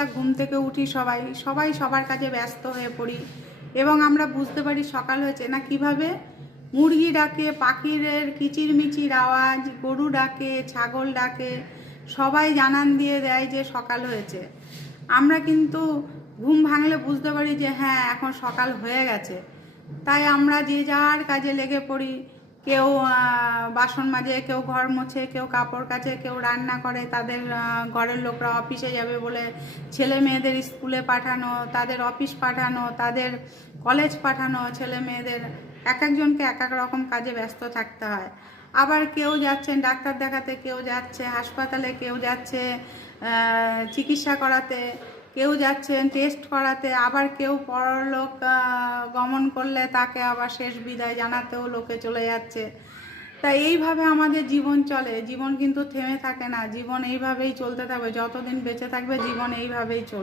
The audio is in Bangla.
সকালবেলা ঘুম থেকে উঠি, সবাই সবাই সবার কাজে ব্যস্ত হয়ে পড়ি এবং আমরা বুঝতে পারি সকাল হয়েছে না। কিভাবে মুরগি ডাকে, পাখির কিচিরমিচির আওয়াজ, গরু ডাকে, ছাগল ডাকে, সবাই জানান দিয়ে দেয় যে সকাল হয়েছে। আমরা কিন্তু ঘুম ভাঙলে বুঝতে পারি যে হ্যাঁ এখন সকাল হয়ে গেছে। তাই আমরা যে যার কাজে লেগে পড়ি। কেউ বাসন মাজে, কেউ ঘর মোছে, কেউ কাপড় কাচে, কেউ রান্না করে, তাদের ঘরের লোকরা অফিসে যাবে বলে ছেলে মেয়েদের স্কুলে পাঠানো, তাদের অফিস পাঠানো, তাদের কলেজ পাঠানো, ছেলে মেয়েদের এক একজনকে এক এক রকম কাজে ব্যস্ত থাকতে হয়। আবার কেউ যাচ্ছেন ডাক্তার দেখাতে, কেউ যাচ্ছে হাসপাতালে, কেউ যাচ্ছে চিকিৎসা করাতে, কেউ যাচ্ছেন টেস্ট করাতে, আবার কেউ পরলোক গমন করলে তাকে আবার শেষ বিদায় জানাতেও লোকে চলে যাচ্ছে। তাই এইভাবে আমাদের জীবন চলে। জীবন কিন্তু থেমে থাকে না, জীবন এইভাবেই চলতে থাকবে, যতদিন বেঁচে থাকবে জীবন এইভাবেই চলবে।